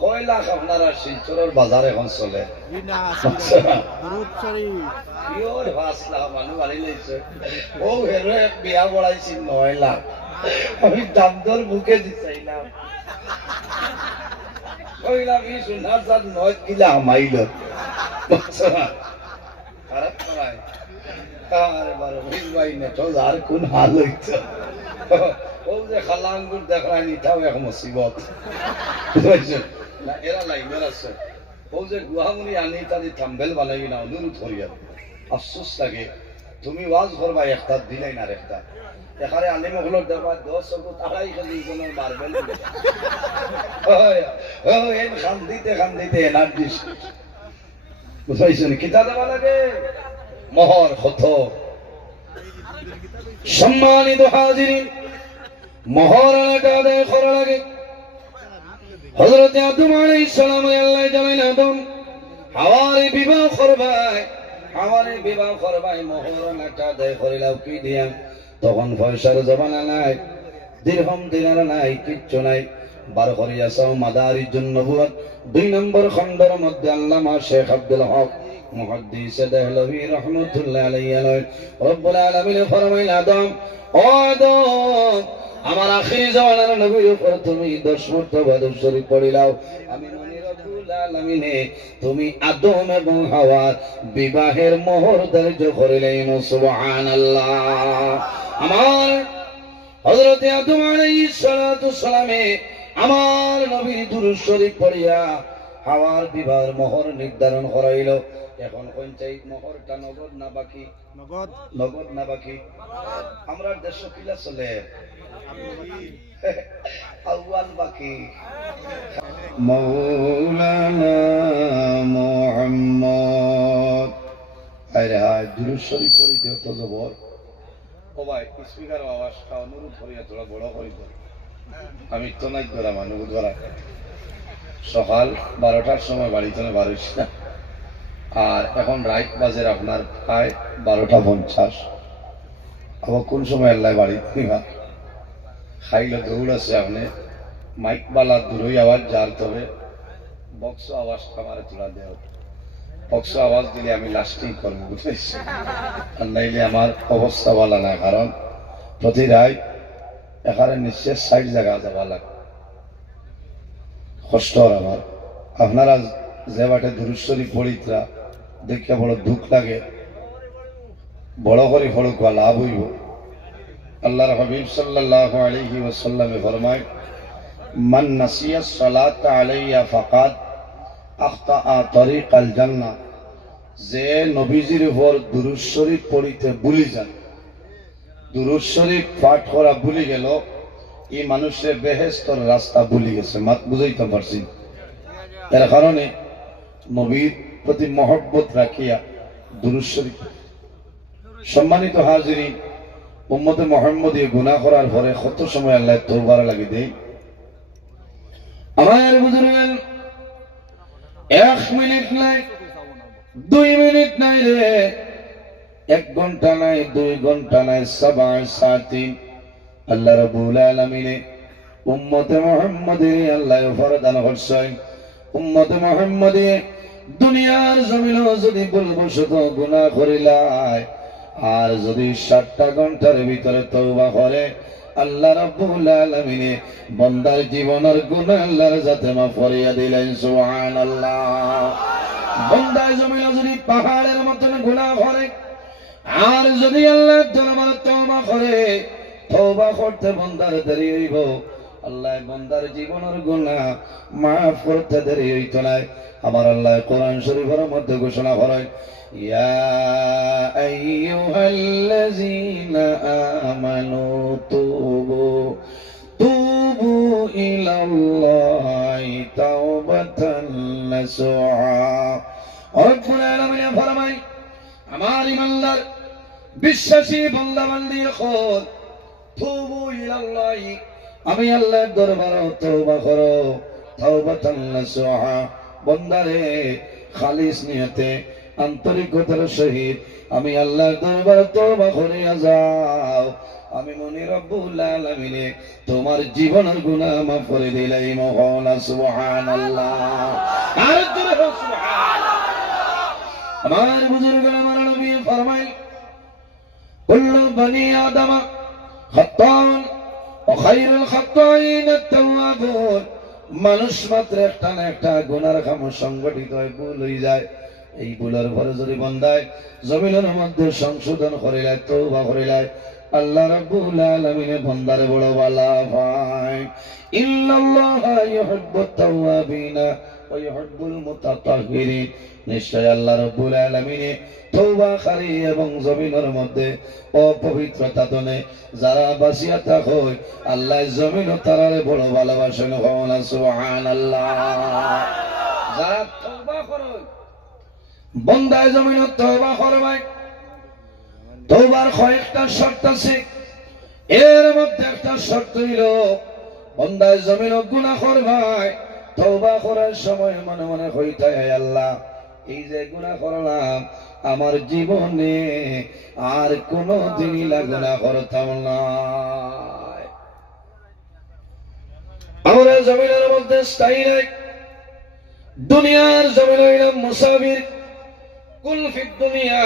কয় লাখ আপনারা শিলচরের বাজার এখন চলে পিওর 5 লাখ মানুষ বাড়ি লাইছে ও হেরে বিয়া বড়াইছি 9 লাখ আমি দাম দর মুখে দিছাইলাম কইলাম ই সোনার সাথ 9 কিলা আমাইল খারাপ করায় আরে বারে ভাই না তো আর কোন হাল হইছে ও যে খালাঙ্গুর দেখানি তাও এক মুসিবত বুঝছেন না এরা লাইনের আছে ও যে গুহামুনি আনি তাদি থাম্বেল বানাইবি না অনুরোধ করিয়া আফসোস লাগে তুমি ওয়াজ করবা একটা দিলাই না একটা এখানে আলিম হলো দেবা 10 সব তাড়াই খালি কোন মারবেল এই খান্দিতে এনার্জি বুঝাইছেন কিতা দেওয়া লাগে মোহর কত সম্মানিত হাজিরিন মোহর আদায় করা লাগে হযরত আদম আলাইহিস সালাম আল্লাহ জানেন আদম হাওয়ারে বিবাহ করবাই মোহর আদায় করিলাও কি দিয়া তখন পয়সার জমানা নাই দিরহাম দিনার নাই কিচ্ছু নাই বার করিয়াছাও মাদারিজুন নবুওয়াত 2 নম্বর খণ্ডের মধ্যে আল্লামা শেখ আব্দুল হক মুহাদ্দিস দেহলভী রাহমাতুল্লাহ আলাইহি রব্বুল আলামিন ফরমাইল আদম ও আদম আমার আখিরি জামানার নবীর উপর তুমি 10 মর্তবা দরুদ শরীফ পড়িলাও আমি মনি রব্বুল আলামিনে তুমি আদম এবং হাওয়ার বিবাহের মোহর ধার্য করিলেন সুবহানাল্লাহ আমার হযরত আদম আলাইহিস সালাতু সালামে আমার নবীর দুরূদ শরীফ পড়িয়া হাওয়ার বিবাহের মোহর নির্ধারণ করাইল এখন পঞ্চায়েত মোহরটা নগদ না বাকি নগদ না বাকি আমরা দেশ কিলা চলে আউয়াল বাকি মাওলানা মুহাম্মদ আরে হায় দুরূদ শরীফ পড়িতে তো জবর ও ভাই স্পিকার আওয়াজটা অনুরোধ করিয়া তোরা বড় করে দাও আমি তো নাই ধরা মানুষ ধরা সকাল 12টার সময় বাড়িতে বাড়িছি না আর এখন রাত বাজের আপনার প্রায় 12:50 আবার কোন সময় আল্লাহ বাড়ি নিবা খাইলে দৌড় আছে আপনি মাইক বালা দূরই আওয়াজ যার তবে বক্স আওয়াজটা আমার তোলা দেও বক্স আওয়াজ দিলে আমি লাস্টিং করবো বুঝেছি আর নাইলে আমার অবস্থা ভালো না কারণ প্রতি রাত এখানে নিশ্চয় 60 জায়গা যাওয়া লাগে কষ্ট আমার আপনারা যে বাটে দুরূদ শরীফ পড়িতরা দেখে বড় দুঃখ লাগে বড় করে পড়ুক লাভ হইব আল্লাহর হাবিব সাল্লাল্লাহু আলাইহি ওয়াসাল্লামে ফরমায় মান নাসিয়া সালাতা আলাইয়া ফাকাদ আখতা তরিকাল জান্নাহ যে নবীজির উপর দুরূদ শরীফ পড়িতে ভুলে যান দুরূদ শরীফ পাঠ করা ভুলে গেল এই মানুষের বেহেশতের রাস্তা ভুলে গেছে মাত বুঝাইতে পারছি এর কারণে নবীর প্রতি মহব্বত রাখিয়া দুরূদ শরীফ সম্মানিত হাজিরিন উম্মতে মুহাম্মদী গুনাহ করার পরে কত সময় আল্লাহ তওবার লাগি দেই আমার বুজুর্গান 1 মিনিট নাই 2 মিনিট নাই রে 1 ঘন্টা নাই 2 ঘন্টা নাই 7 সাতিন আল্লাহ রাব্বুল আলামিন উম্মতে মুহাম্মদী আল্লাহ ফরদান করছেন উম্মতে মুহাম্মদী দুনিয়ার জমিনে যদি ভুলবশত গুনাহ করিলাই আর যদি 60টা ঘন্টার ভিতরে তওবা করে আল্লাহ রাব্বুল আলামিন বান্দার জীবনের গুনাহ আল্লাহর জাতে মাফ করিয়া দিলেন সুবহানাল্লাহ বান্দার জমিনে যদি পাহাড়ের মতন গুনাহ করে আর যদি আল্লাহর দরবারে তওবা করে তওবা করতে বান্দার দেরি হইব আল্লাহ বান্দার জীবনের গুনাহ মাফ করতে দেরি হইত না আমার আল্লাহ কোরআন শরীফের মধ্যে ঘোষণা করেন ইয়া আইয়ুহাল্লাযীনা আমানু তুবু ইলাল্লাহি তাওবাতান নাসুহা রব্বুল আলামিন ফরমায় আমার ইমানদার বিশ্বাসী বান্দা বান্দীর খোদ তুবু ইলাল্লাহি আমি আল্লাহর দরবারে তওবা করো তাওবাতান নাসুহা বান্দারে খালিস নিয়তে আন্তরিকতার সহিত আমি আল্লাহর দরবারে তওবা করিয়া যাও আমি মনে রব্বুল আলামিনে তোমার জীবনের গুনাহ মাফ করে দিলাই মহান সুবহানাল্লাহ। আর জোরে হোক সুবহানাল্লাহ। আমার বুজুর্গরা আমার নবী ফরমায় কুল্লু বনি আদম খাত্তাউন ওয়া খায়রুল খাত্তাইন আত-তাওয়াবুন। মানুষ মাত্র একটা না একটা গুনার কাম সংগঠিত হয়, ভুল হয়ে যায়। এই ভুলের পরে যদি বান্দায় জমিনের মধ্যে সংশোধন করিলে, তওবা করিলে, আল্লাহ রাব্বুল আলামিনে বান্দারে বড় ভালো পায়। ইন্নাল্লাহা ইউহিব্বুত তাওয়াবিনা ওয়া ইউহিব্বুল মুতাতাহহিরিন। নিশ্চয় আল্লাহ রাব্বুল আলামিনে তওবাকারী এবং জমিনের মধ্যে অপবিত্রতা দনে যারা বাঁচিয়া থাকে আল্লাহ জমিন তারারে বড় ভালোবাসেন। সুবহানাল্লাহ। যারা তওবা করে বন্দায় জমিন তওবা করবে, তওবার কয়েকটা শর্ত আছে। এর মধ্যে একটা শর্ত হইল বন্দায় জমিন গুনাহ করবে, তওবা করার সময় মনে মনে হইতে আল্লাহ এই যে গুনাহ করলাম আমার জীবনে আর কোনদিনই গুনাহ করতাম না। আমরা জমিনের মধ্যে স্থায়ী নাই, দুনিয়ার জমিন হইলাম মুসাফির। কুল ফিদ দুনিয়া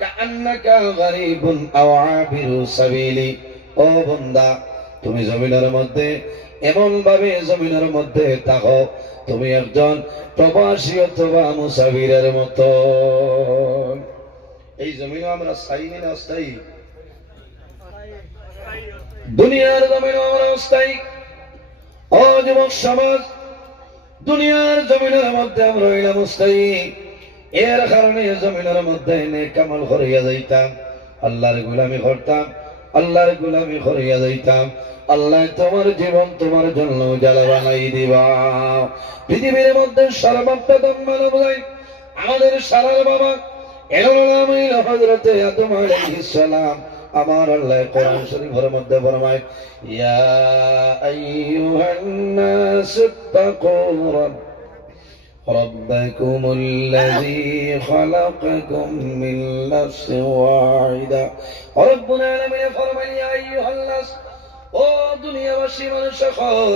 কাআন্নাকা গরীবুন আও আবিরু সাবিলি। ও বান্দা, তুমি জমিনের মধ্যে এমন ভাবে জমিনের মধ্যে থাকো তুমি একজন প্রবাসী অথবা মুসাফিরের মতো। এই জমিনে আমরা স্থায়ী না অস্থায়ী? দুনিয়ার জমিনে আমরা অস্থায়ী। ও যুবক সমাজ, দুনিয়ার জমিনের মধ্যে আমরা হইলাম অস্থায়ী। এর কারণে জমিনের মধ্যে নেক আমল করিয়া যাইতাম, আল্লাহর গোলামি করতাম, আল্লাহর গোলামি করিয়া যাইতাম। আল্লাহ তোমার জীবন তোমার জন্য উজালা বানাই দিবা। পৃথিবীর মধ্যে সর্বপ্রথম মানব আমাদের সারার বাবা হযরত আদম আলাইহিস সালাম। আমার আল্লাহ কোরআন শরীফের মধ্যে ফরমায় ইয়া আইয়ুহান নাস ইত্তাকু ربكم الذي خلقكم من نفس واحدة। ربنا العالمين فرمى يا أيها الناس ও দুনিয়াবাসী মানুষ সকল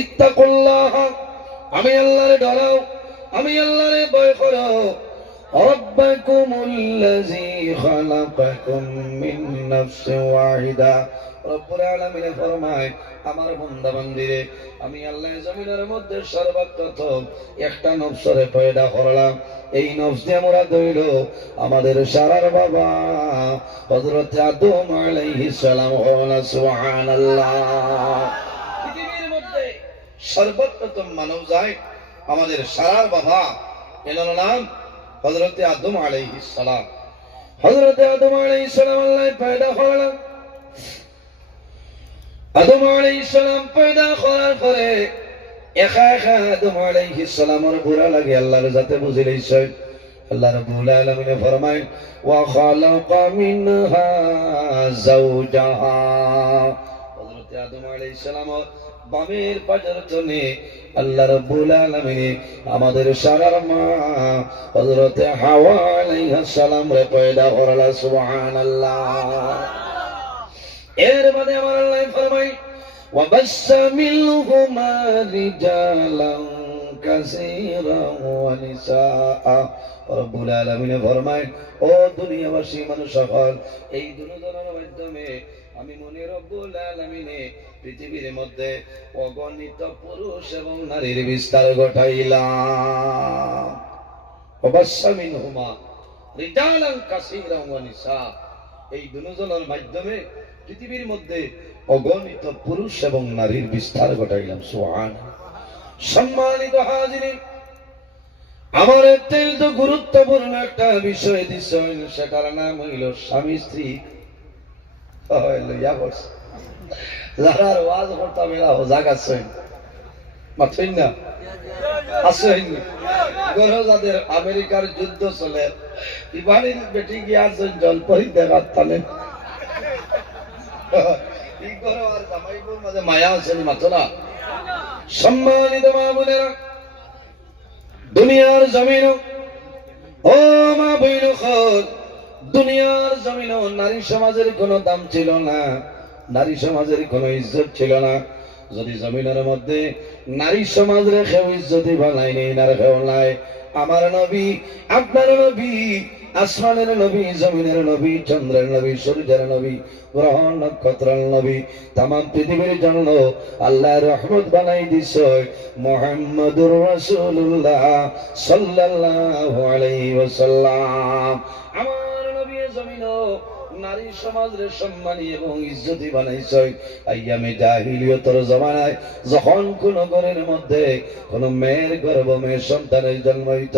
ইত্তাকুল্লাহ, আমি আল্লাহরে ডরাও, আমি আল্লাহরে ভয় করো। রব্বাকুমুল্লাযী খালাকাকুম মিন নাফসিন ওয়াহিদা। রব্বুল আলামিন ফরমায় আমার বান্দা বান্দীরে আমি আল্লাহ জমিনের মধ্যে সর্বপ্রথম একটা নফসরে পয়দা করলাম। এই নফস দিয়ে আমরা ধইল আমাদের সারার বাবা হযরত আদম আলাইহিস সালাম। সুবহানাল্লাহ। পৃথিবীর মধ্যে সর্বপ্রথম মানব যায় আমাদের সারার বাবা, এর নাম হযরত আদম আলাইহিস সালাম। হযরত আদম আলাইহিস সালাম আল্লাহ পয়দা করলেন। আদম আলাইহিস সালাম পয়দা করার পরে একা একা আদম আলাইহিস সালামের বুড়া লাগে আল্লাহর যাতে বুঝে লইছে। আল্লাহ রাব্বুল আলামিন ফরমায় ওয়া খালাকা মিনহা যাওজাহা। হযরত আদম আলাইহিস সালাম বামের পাজর তনে আল্লাহ রাব্বুল আলামিন আমাদের সারার মা হযরত হাওয়া আলাইহিস সালাম রে পয়দা করলা। সুবহানাল্লাহ। এর বাদে আমার আল্লাহ ফরমায় ওয়া বাসসা মিনহুমা রিজালান কাসীরান ওয়া নিসাআ। রব্বুল আলামিন ফরমায় ও দুনিয়াবাসী মানুষ সকল এই দুজনের মাধ্যমে আমি মনে রব্বুল আলামিনে পৃথিবীর মধ্যে অগণিত পুরুষ এবং নারীর বিস্তার ঘটাইলাম। ওয়া বাসসা মিনহুমা রিজালান কাসীরান ওয়া নিসাআ। এই দুজনের মাধ্যমে পৃথিবীর মধ্যে অগণিত পুরুষ এবং নারীর বিস্তার ঘটাইলাম। সুবহানাল্লাহ। সম্মানিত হাজিরিন, আমার অত্যন্ত গুরুত্বপূর্ণ একটা বিষয় দিচ্ছেন, সেটার নাম হইল স্বামী স্ত্রী। যারা ওয়াজ করতাম এরা জাগাচ্ছেন মাথেন না আসেন গরো যাদের আমেরিকার যুদ্ধ চলে ইবানির বেটি গিয়া জলপরি দেখার তালে মায়া আছেন মাত্র না। সম্মানিত মা বোনেরা, দুনিয়ার জমিন ও মা বোন দুনিয়ার জমিনে নারী সমাজের কোনো দাম ছিল না, নারী সমাজের কোনো ইজ্জত ছিল না। যদি জমিনের মধ্যে নারী সমাজ রেখেও ইজ্জতি বানায়নি, না রেখেও নাই। আমার নবী, আপনার নবী, আসমানের নবী, জমিনের নবী, চন্দ্রের নবী, সূর্যের নবী, গ্রহ নক্ষত্রের নবী, তাম পৃথিবীর জন্য আল্লাহ রহমত বানাই দিছে মুহাম্মদুর রাসূলুল্লাহ সাল্লাল্লাহু আলাইহি ওয়াসাল্লাম। আমার নবী জমিন নারী সমাজের সম্মানী এবং ইজ্জতি বানাইছে। আইয়ামে জাহিলিয়তের জমানায় যখন কোন ঘরের মধ্যে কোন মেয়ের গর্ভ, মেয়ের সন্তানের জন্ম হইত,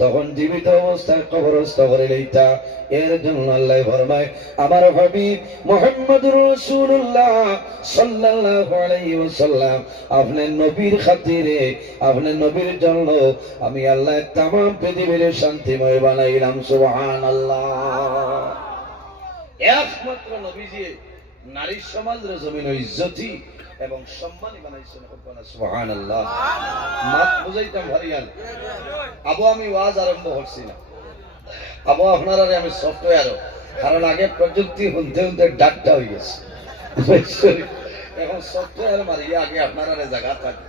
তখন জীবিত অবস্থায় কবরস্থ করে লইতা। এর জন্য আল্লাহ ফরমায়, আমার হাবিব মুহাম্মদুর রাসূলুল্লাহ সাল্লাল্লাহু আলাইহি ওয়াসাল্লাম, আপনার নবীর খাতিরে, আপনার নবীর জন্য আমি আল্লাহ তামাম পৃথিবীর শান্তিময় বানাইলাম। সুবহানাল্লাহ। একমাত্র নবীজি নারী সমাজের জমিন ইজ্জতি এবং সম্মানী বানাইছেন। সুবহানাল্লাহ। মাত বুঝাইতাম ভারিয়ান আবু, আমি ওয়াজ আরম্ভ করছি না আবু, আপনারা আমি সফটওয়্যার, কারণ আগে প্রযুক্তি শুনতে শুনতে ডাক্তার হয়ে গেছে, এখন সফটওয়্যার মারিয়ে আগে আপনারা জায়গা থাকে।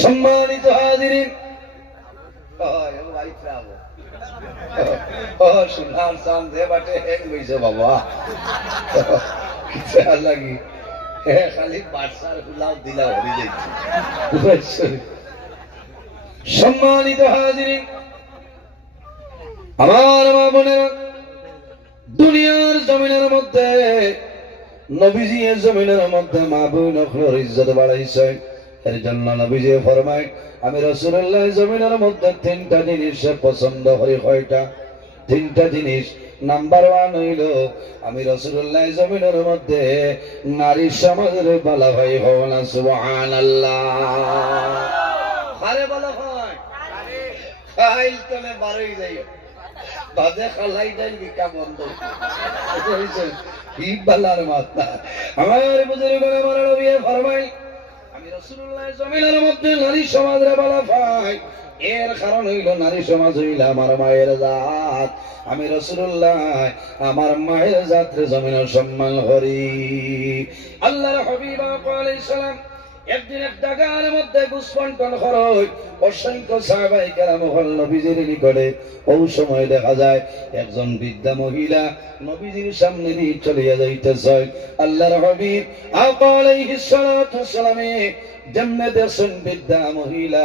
সম্মানিত হাজিরিন, সোনার চান দে বাটে হেক লইছে বাবা, লাগি খালি বাচ্চার হুলাও দিলা হরি যাইছে। সম্মানিত হাজিরিন, আমার মা বোনেরা, দুনিয়ার জমিনের মধ্যে নবীজি এর জমিনের মধ্যে মা বোনের ইজ্জত বাড়াইছে। এর জন্য নবীজি ফরমায়, আমি রাসূলুল্লাহ জমিনের মধ্যে তিনটা জিনিস পছন্দ করি। কয়টা? তিনটা জিনিস। নাম্বার 1 হইল, আমি রাসূলুল্লাহ জমিনের মধ্যে নারী সমাজের বালা ভাই হও না। সুবহানাল্লাহ। আরে বালা ভাই খাইল তলে বারই যাই, বাজে খালাই যাই বিকা বন্ধ হইছে, কি বালার মাথা। আমার বুজুর্গরা, আমার নবী ফরমায়, আমি রাসূলুল্লাহ জমিনের মধ্যে নারী সমাজের বালা ভাই। এর কারণ হইল, নারী সমাজ হইল আমার মায়ের জাত। আমি রাসূলুল্লাহ আমার মায়ের জাতরে জমিনের সম্মান করি। আল্লাহর হাবিব আলাইহিস সালাম একদিন এক জায়গার মধ্যে গুসবন্টন খরচ, অসংখ্য সাহাবায়ে কেরাম হল নবীজির নিকটে। ওই সময় দেখা যায় একজন বৃদ্ধা মহিলা নবীজির সামনে দিয়ে চলিয়া যাইতেছে। আল্লাহর হাবিব আলাইহিস সালাতু ওয়াসসালামে যেমনে দেখছেন বৃদ্ধা মহিলা,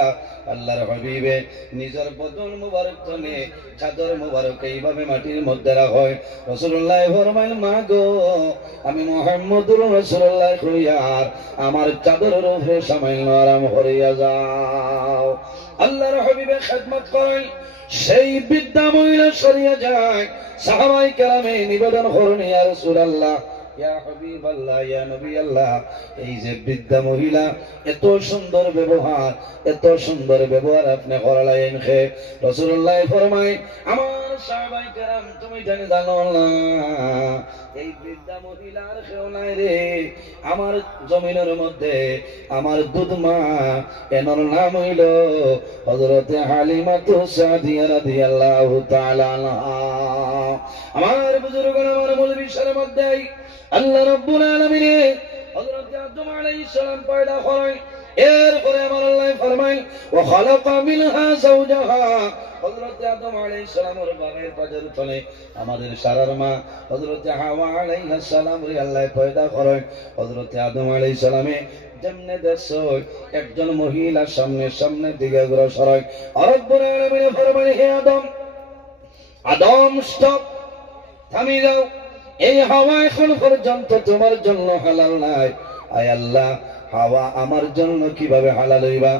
আল্লাহর হাবিবে নিজের বদন মুবারক তনে চাদর মুবারক এইভাবে মাটির মধ্যে রাখে। রাসূলুল্লাহ ফরমায়, মা গো, আমি মুহাম্মদুর রাসূলুল্লাহ কইয়ার আমার চাদরের উপরে সামান্য আরাম করিয়া যাও। আল্লাহর হাবিবে খেদমত করেন, সেই বৃদ্ধা মহিলা সরিয়া যায়। সাহাবায়ে কেরামে নিবেদন করেন, ইয়া রাসূলুল্লাহ, ইয়া হাবিবাল্লাহ, ইয়া নবী আল্লাহ, এই যে বৃদ্ধা মহিলা, এত সুন্দর ব্যবহার, এত সুন্দর ব্যবহার আপনি করালেন কে? রাসূলুল্লাহ ফরমায়, আমার সাহাবায়ে কেরাম, তুমি জানো না এই বৃদ্ধা মহিলার কেউ নাই রে আমার জমিনের মধ্যে, আমার দুধ মা, এনার নাম হইল হযরত হালিমাতুস সাদিয়া রাদিয়াল্লাহু তাআলা আনহা। আমার বুজুর্গরা, আমার মৌলবী সাহেবের মধ্যে আল্লাহ রাব্বুল আলামিন হযরত আদম আলাইহিস সালাম পয়দা করেন। এরপরে আমার আল্লাহ ফরমায়, ওয়া খালাকা মিনহা যাওজাহা, হযরত আদম আলাইহিস সালামের বাগের পাজের তলে আমাদের সারার মা হযরত হাওয়া আলাইহিস সালাম রে আল্লাহ পয়দা করেন। হযরত আদম আলাইহিস সালামে যেমনে দেখছো একজন মহিলা সামনে দিকে অগ্রসর হয়, রব্বুল আলামিন ফরমায়, হে আদম, আদম স্টপ, থামি যাও, এই হাওয়া এখন পর্যন্ত তোমার জন্য হালাল নাই। আয় আল্লাহ, হাওয়া আমার জন্য কিভাবে হালাল হইবা?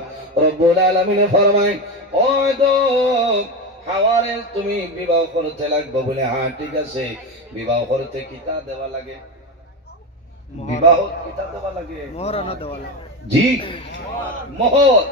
রব্বুল আলামিন ফরমায়, ও আদম, হাওয়ারে তুমি বিবাহ করতে লাগবে বলে, হ্যাঁ ঠিক আছে, বিবাহ করতে কিতা দেওয়া লাগে? বিবাহ কিতা দেওয়া লাগে? মোহর দেওয়া লাগে। জি, মোহর।